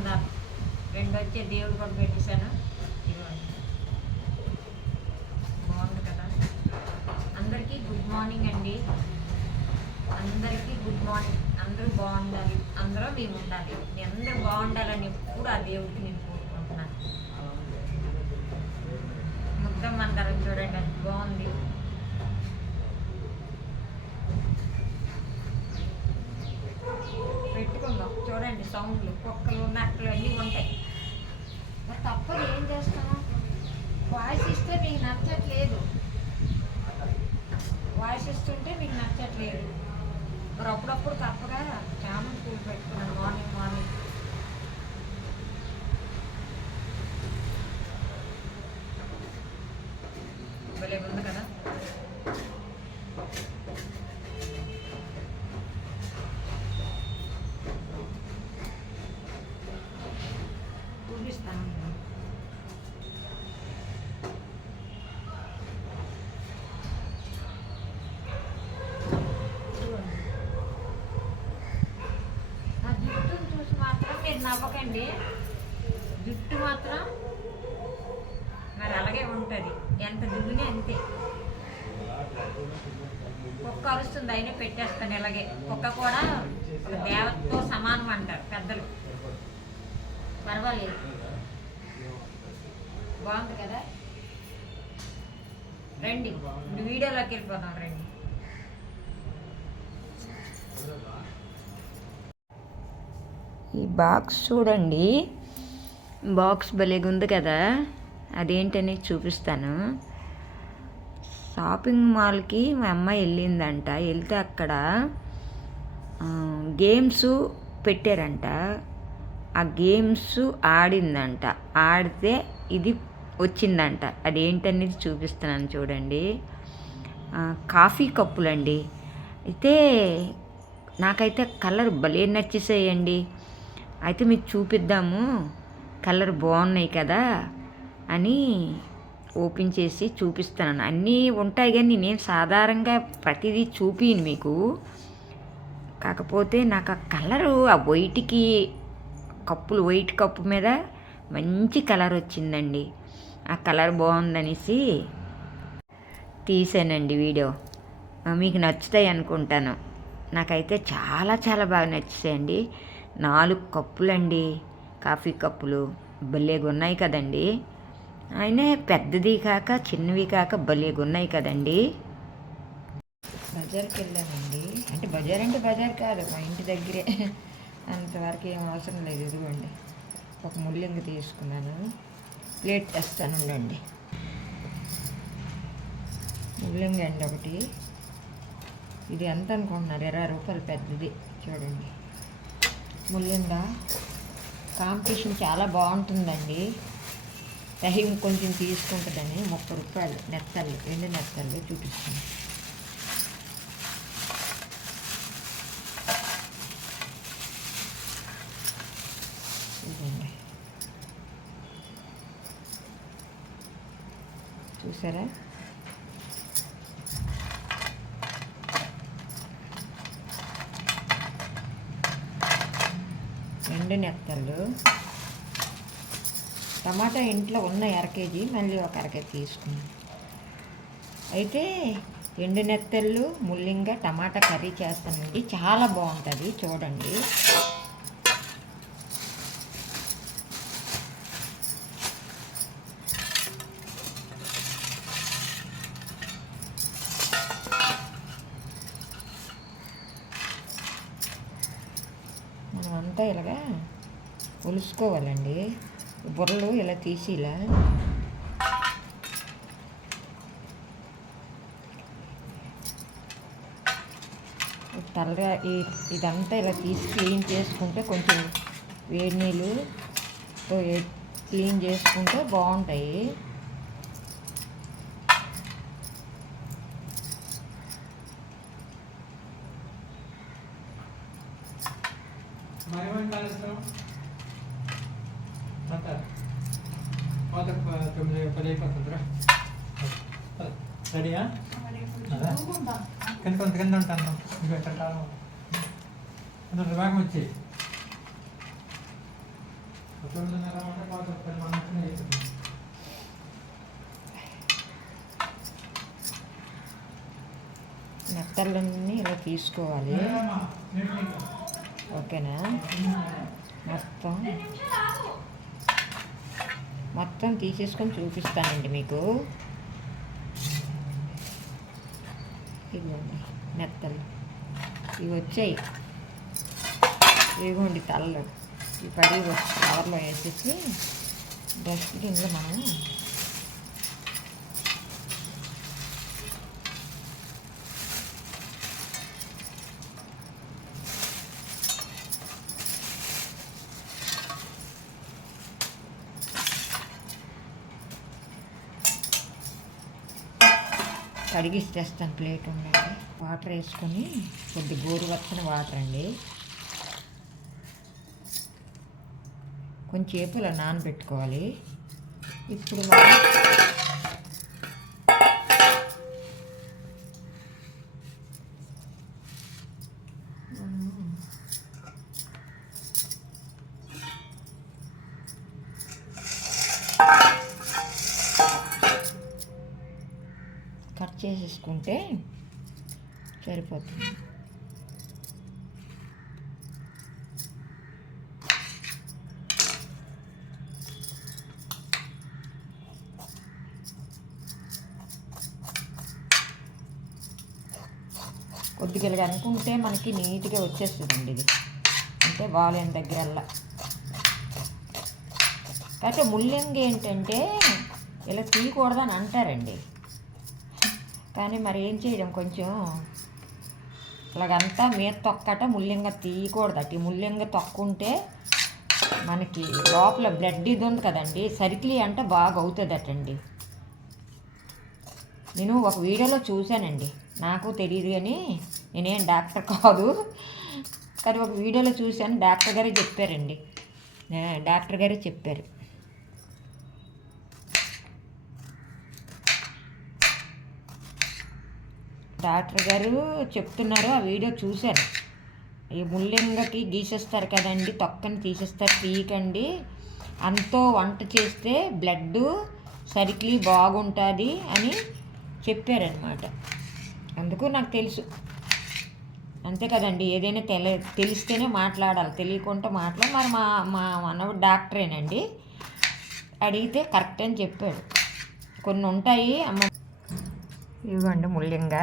మందారం 2 వచ్చే దేవుడు కూడా పెట్టేశాను. ఇదిగోండి, బాగుంది కదా. అందరికీ గుడ్ మార్నింగ్ అండి. అందరికీ గుడ్ మార్నింగ్. అందరూ బాగుండాలి, అందరూ మేము ఉండాలి. మీ అందరూ బాగుండాలని ఎప్పుడు ఆ దేవుడికి నేను కోరుకుంటున్నాను. ముద్దం మందారం చూడండి, అది బాగుంది. పెట్టుకుందాం. చూడండి సౌండ్లు, కుక్కలు నక్కలు అన్నీ ఉంటాయి. మరి తప్పదు, ఏం చేస్తాము. వాయిస్ ఇస్తే మీకు నచ్చట్లేదు, వాయిస్ ఇస్తుంటే మీకు నచ్చట్లేదు. మరి అప్పుడప్పుడు తప్పగా చామంతి పూలు పెట్టుకున్నాను మార్నింగ్ మార్నింగ్. భలే ఉంది కదా. చూపిస్తాను. నా జుట్టును చూసి మాత్రం మీరు నవ్వకండి. జుట్టు మాత్రం మరి అలాగే ఉంటుంది, ఎంత దువ్వినా అంతే. కుక్క అరుస్తుంది, అయినా పెట్టేస్తాను ఇలాగే. కుక్క కూడా ఒక దేవతతో సమానం అంటారు పెద్దలు. పర్వాలేదు, బాగుంది కదా. రండి ఇప్పుడు వీడియోలోకి వెళ్ళిపోదాం, రండి. ఈ బాక్స్ చూడండి, బాక్స్ భలేగుంది కదా. అదేంటని చూపిస్తాను. షాపింగ్ మాల్కి మా అమ్మాయి వెళ్ళిందంట. వెళ్తే అక్కడ గేమ్స్ పెట్టారంట. ఆ గేమ్స్ ఆడిందంట. ఆడితే ఇది వచ్చిందంట. అదేంటనేది చూపిస్తున్నాను చూడండి. కాఫీ కప్పులండి. అయితే నాకైతే కలర్ భలే నచ్చేసేయండి. అయితే మీకు చూపిద్దాము, కలర్ బాగున్నాయి కదా అని ఓపెన్ చేసి చూపిస్తాను. అన్నీ ఉంటాయి కానీ నేను సాధారణంగా ప్రతిదీ చూపిను మీకు. కాకపోతే నాకు ఆ కలరు, ఆ వైట్కి కప్పులు, వైట్ కప్పు మీద మంచి కలర్ వచ్చిందండి. ఆ కలర్ బాగుందనేసి తీసానండి వీడియో. మీకు నచ్చుతాయి అనుకుంటాను. నాకైతే చాలా చాలా బాగా నచ్చాయండి. 4 కప్పులండి, కాఫీ కప్పులు. భలేగా ఉన్నాయి కదండి. అయినా పెద్దది కాక చిన్నవి కాక భలేగా ఉన్నాయి కదండి. బజార్కి వెళ్ళానండి. అంటే బజార్ కాదు, మా ఇంటి దగ్గరే. అంతవరకు ఏం అవసరం లేదు. ఇదిగోండి, ఒక ముల్లింగి తీసుకున్నాను. ప్లేట్ తెస్తాను ఉండండి. ముల్లింగి అండి ఒకటి. ఇది ఎంత అనుకుంటున్నారు? 20 రూపాయలు పెద్దది. చూడండి, ముల్లింగ కాంపిటీషన్ చాలా బాగుంటుందండి. టైం కొంచెం తీసుకుంటుందని 30 రూపాయలు. నెత్తళ్ళు, ఎండు నెత్తళ్ళు చూపిస్తాను. ఇదండి, చూసారా? ఎండు నెత్తళ్ళు. టమాటా ఇంట్లో ఉన్న 1/2 కేజీ, మళ్ళీ ఒక 1/2 కేజీ తీసుకున్నాను. అయితే ఎండు నెత్తళ్ళు, ముల్లింగ, టమాటా కర్రీ చేస్తానండి. చాలా బాగుంటుంది, చూడండి. మనమంతా ఇలాగా ఒలుసుకోవాలండి. బుర్రలు ఇలా తీసి ఇలా తలగా ఇదంతా ఇలా తీసి క్లీన్ చేసుకుంటే, కొంచెం వేడి నీళ్ళుతో క్లీన్ చేసుకుంటే బాగుంటాయి. రెడీయా? కింద కింద ఉంటాను. ఇంకా ఎక్కడ కొంత భాగం వచ్చి నెత్తళ్ళన్నీ ఇలా తీసుకోవాలి. ఓకేనా? మొత్తం తీసేసుకొని చూపిస్తానండి మీకు. ఇదిగోండి నెత్తలు ఇవి వచ్చాయి. ఇదిగోండి తలలు. ఈ పడి కవర్లో వేసేసి డస్ట్బిన్లో మనం కడిగి తెస్తాను. ప్లేట్ ఉండండి. వాటర్ వేసుకొని కొద్ది గోరువెచ్చని వాటర్ అండి. కొంచెం సేపు ఇలా నానబెట్టుకోవాలి. ఇప్పుడు మనం కట్ చేసేసుకుంటే సరిపోతుంది. కొద్దిగా అనుకుంటే మనకి నీట్గా వచ్చేస్తుందండి ఇది. అంటే బాగాలేని దగ్గరల్లా. అయితే ముల్లంగి ఏంటంటే ఇలా తీయకూడదని అంటారండి. కానీ మరి ఏం చేయడం, కొంచెం ఇలాగంతా మీద తొక్కట ముల్లంగ తీయకూడదట. ఈ ముల్లంగ తొక్కుంటే మనకి లోపల బ్లడ్ ఇది ఉంది కదండి, సర్కిలీ అంటే బాగా అవుతుందటండి. నేను ఒక వీడియోలో చూశానండి. నాకు తెలియదు కానీ నేనేం డాక్టర్ కాదు, కానీ ఒక వీడియోలో చూశాను. డాక్టర్ గారే చెప్పారండి. డాక్టర్ గారు చెప్తున్నారు. ఆ వీడియో చూశాను. ఈ ముల్లంగకి గీసేస్తారు కదండి, తొక్కని తీసేస్తారు. తీయకండి, అంతో వంట చేస్తే బ్లడ్ సర్కిలీ బాగుంటుంది అని చెప్పారనమాట. అందుకు నాకు తెలుసు. అంతే కదండి, ఏదైనా తెలిస్తేనే మాట్లాడాలి, తెలియకుండా మరి మా మనవుడు డాక్టరేనండి. అడిగితే కరెక్ట్ అని చెప్పాడు. కొన్ని ఉంటాయి అమ్మ. ఇవ్వండి ముల్లంగ.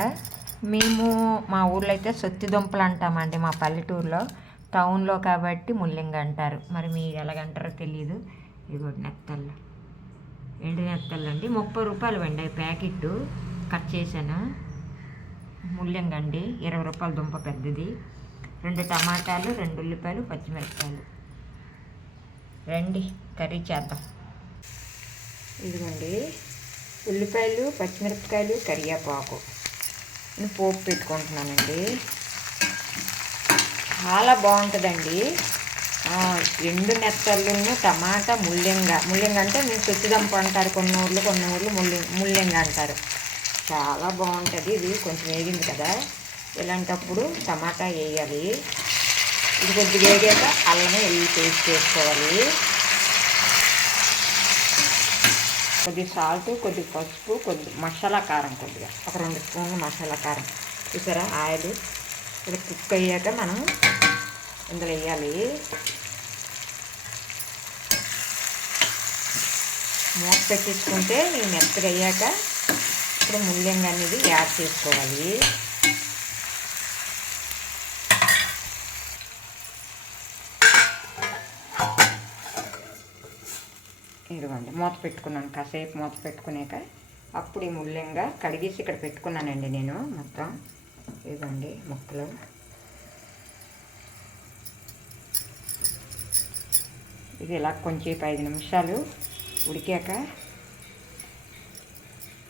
మేము మా ఊర్లో అయితే సొత్తి దుంపలు అంటామండి. మా పల్లెటూరులో, టౌన్లో కాబట్టి ముల్లంగ అంటారు. మరి మీరు ఎలాగంటారో తెలియదు. ఇవ్వండి నెత్తళ్ళు, ఎండు నెత్తళ్ళు అండి. 30 రూపాయలు అండి ప్యాకెట్. కట్ చేశాను. ముల్లంగ అండి 20 రూపాయల దుంప పెద్దది. 2 టమాటాలు, 2 ఉల్లిపాయలు, పచ్చిమిరపకాయలు. రండి కర్రీ చేద్దాం. ఇదిగోండి ఉల్లిపాయలు, పచ్చిమిరపకాయలు, కరివేపాకు. నేను పోపు పెట్టుకుంటున్నానండి. చాలా బాగుంటుందండి. ఎండు నెత్తళ్ళును టమాటా ముల్లంగ అంటే మేము సొత్తిదంప అంటారు కొన్ని ఊర్లు ముల్లంగ అంటారు. చాలా బాగుంటుంది. ఇది కొంచెం వేగింది కదా, ఇలాంటప్పుడు టమాటా వేయాలి. ఇది కొద్దిగా వేగాక అల్లం వెల్లుల్లి పేస్ట్ వేసుకోవాలి. కొద్దిగా సాల్ట్, కొద్దిగా పసుపు, కొద్ది మసాలా కారం, కొద్దిగా ఒక 2 స్పూన్లు మసాలా కారం. చూసారా ఆయిల్ ఇది కుక్ అయ్యాక మనం ఇందులో వేయాలి. మూత పెట్టేసుకుంటే ఇవి మెత్తగా అయ్యాక ఇప్పుడు ముల్లంగ అనేది యాడ్ చేసుకోవాలి. ఇదిగోండి మూత పెట్టుకున్నాను. కాసేపు మూత పెట్టుకున్నాక అప్పుడు ఈ ముల్లంగ కడిగేసి ఇక్కడ పెట్టుకున్నానండి నేను మొత్తం. ఇదిగోండి ముక్కలు. ఇది ఇలా కొంచెం 5 నిమిషాలు ఉడికాక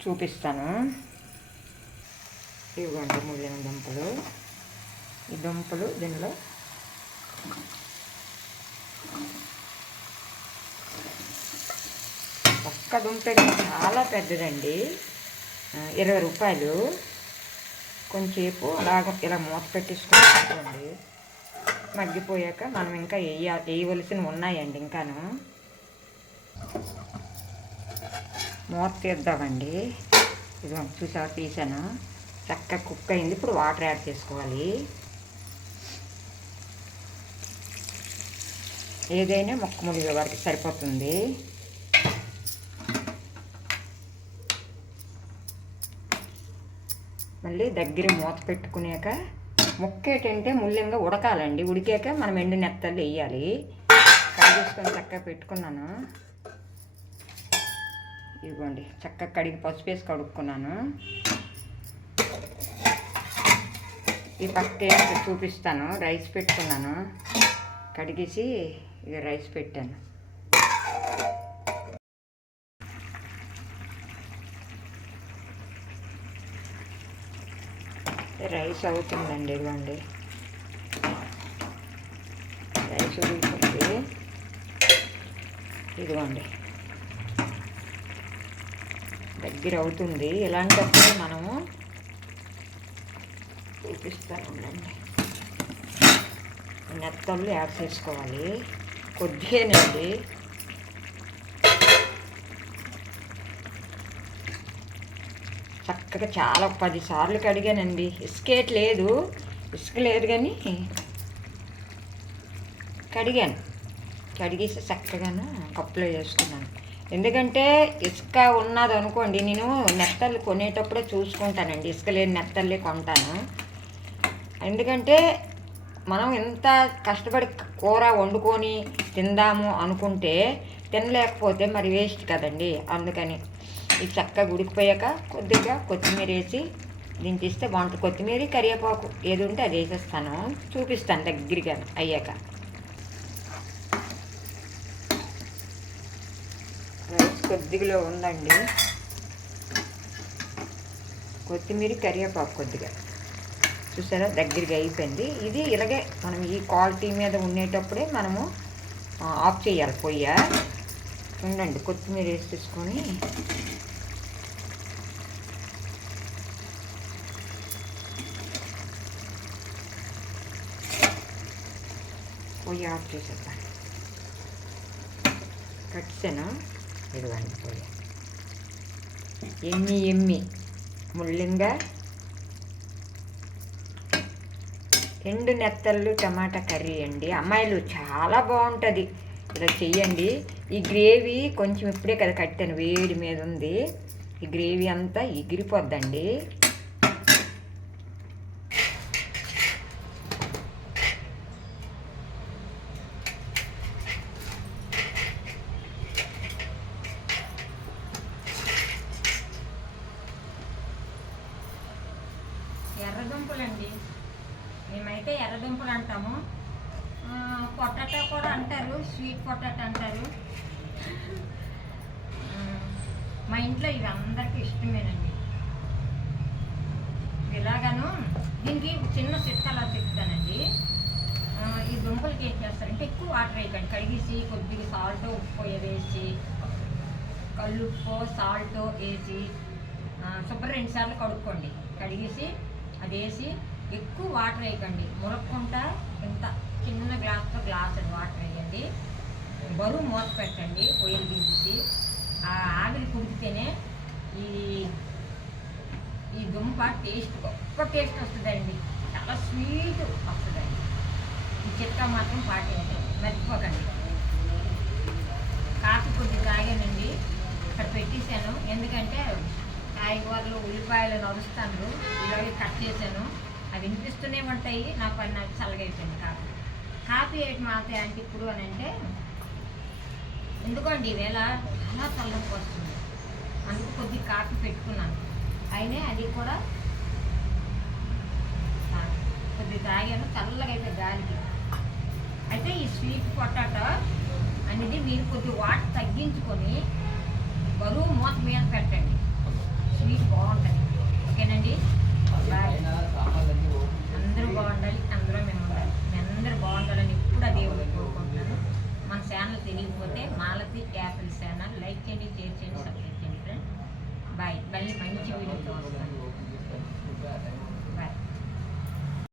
చూపిస్తాను. ఇవ్వండి ముల్లంగి దుంపలు. ఈ దుంపలు దీనిలో ఒక్క దుంప చాలా పెద్దదండి, 20 రూపాయలు. కొంచెంసేపు అలాగ ఇలా మూత పెట్టేసుకోండి. మగ్గిపోయాక మనం ఇంకా వేయవలసినవి ఉన్నాయండి. ఇంకాను మూత తీద్దామండి. ఇదిగో చూసావా, తీసాను. చక్కగా కుక్ అయింది. ఇప్పుడు వాటర్ యాడ్ చేసుకోవాలి. ఏదైనా ముక్క మునిగే వరకు సరిపోతుంది. మళ్ళీ దగ్గర మూత పెట్టుకునేక ముక్క ఏంటంటే ముల్లంగా ఉడకాలండి. ఉడికాక మనం ఎండు నెత్తలు వేయాలి. కడిగేసుకొని చక్కగా పెట్టుకున్నాను. ఇదిగోండి, చక్కగా కడిగి పసుపు వేసి కడుక్కున్నాను. ఈ పక్క చూపిస్తాను. రైస్ పెట్టుకున్నాను. కడిగేసి ఇక రైస్ పెట్టాను. రైస్ అవుతుందండి. ఇదిగోండి, రైస్ ఉడుకుతుంది. ఇదిగోండి, దగ్గర అవుతుంది. ఇలాంటప్పుడు మనము చూపిస్తాను ఉండండి. నెత్తళ్ళు యాడ్ చేసుకోవాలి. కొద్దిగానండి. చక్కగా చాలా 10 సార్లు కడిగానండి. ఇసుక లేదు కానీ కడిగేసి చక్కగాను కప్పులో వేసుకున్నాను. ఎందుకంటే ఇసుక ఉన్నది అనుకోండి, నేను నెత్తళ్ళు కొనేటప్పుడే చూసుకుంటానండి. ఇసుక లేని నెత్తళ్ళే కొంటాను. ఎందుకంటే మనం ఎంత కష్టపడి కూర వండుకొని తిందాము అనుకుంటే తినలేకపోతే మరి వేస్ట్ కదండి. అందుకని ఇది చక్కగా ఉడికిపోయాక కొద్దిగా కొత్తిమీర వేసి దించిస్తే బాగుంటుంది. కొత్తిమీర, కరివేపాకు ఏది ఉంటే అది వేసేస్తాను. చూపిస్తాను దగ్గరగా అయ్యాక. రైస్ కొద్దిగా ఉందండి. కొత్తిమీర, కరివేపాకు కొద్దిగా చూసారా, దగ్గరగా అయిపోయింది. ఇది ఇలాగే మనం ఈ క్వాలిటీ మీద ఉండేటప్పుడే మనము ఆఫ్ చేయాలి పొయ్యి. ఉండండి, కొత్తిమీర వేసి తీసుకొని పొయ్యి ఆఫ్ చేసేద్దాం. కట్టాను. ఇదిగోండి పొయ్యి. ఎమ్మి ముల్లంగా ఎండు నెత్తళ్ళు టమాటా కర్రీ అండి. అమ్మాయిలు చాలా బాగుంటుంది. ఇలా చెయ్యండి. ఈ గ్రేవీ కొంచెం ఇప్పుడే కదా కట్టాను, వేడి మీద ఉంది. ఈ గ్రేవీ అంతా ఎగిరిపోద్దండి. ఎర్రదుంపలండి, మేమైతే ఎర్రదుంపలు అంటాము. పొటాటో కూడా అంటారు, స్వీట్ పొటాటో అంటారు. మా ఇంట్లో ఇవి అందరికీ ఇష్టమేనండి. ఇలాగను దీనికి చిన్న చిట్కాలా చెప్తానండి. ఈ దుంపలకి ఏం చేస్తారంటే ఎక్కువ వాటర్ వేయకండి. కడిగేసి కొద్దిగా సాల్ట్, ఉప్పు వేసి, కల్లుప్పు సాల్ట్ వేసి శుభ్రం 2 సార్లు కడుక్కోండి. కడిగేసి అది వేసి ఎక్కువ వాటర్ వేయకండి. మురక్కుంటా ఇంత చిన్న గ్లాస్తో గ్లాస్ వాటర్ వేయండి. బరువు మూత పెట్టండి. పొయ్యిలు దించి ఆ ఆవిరి కుడితేనే ఈ దుంప గొప్ప టేస్ట్ వస్తుందండి. చాలా స్వీట్ వస్తుందండి. ఈ చిట్కా మాత్రం పాటించండి, మర్చిపోకండి. కాఫీ కొద్ది తాగానండి, ఇక్కడ పెట్టేశాను. ఎందుకంటే కాయగూరలు, ఉల్లిపాయలు నరుస్తాను, ఇలాగే కట్ చేశాను. అవి వినిపిస్తూనే ఉంటాయి. నా పని నాకు చల్లగైపోయింది. కాఫీ ఏంటి మాత్రం అంటే ఇప్పుడు అని అంటే ఎందుకండి ఈవేళ చాలా చల్లగా వస్తుంది. అందుకు కొద్ది కాఫీ పెట్టుకున్నాను. అయినా అది కూడా కొద్ది తాగాను, చల్లగా అయితే గాలికి. అయితే ఈ స్వీట్ పొటాటో అనేది మీరు కొద్ది వాటర్ తగ్గించుకొని బరువు మూత మీద పెట్టండి. స్వీట్ బాగుంటుంది. ఓకేనండి, బాయ్. అందరూ బాగుండాలి, అందరూ మేము ఉండాలి. మీ అందరూ బాగుండాలని ఇప్పుడు దేవుడు కోరుకుంటున్నాను. మన ఛానల్ తెలియకపోతే మాలతి యాపిల్ ఛానల్ లైక్ చేయండి, షేర్ చేయండి, సబ్స్క్రైబ్ చేయండి ఫ్రెండ్. బాయ్. మళ్ళీ మంచి వీడియోతో వస్తాను.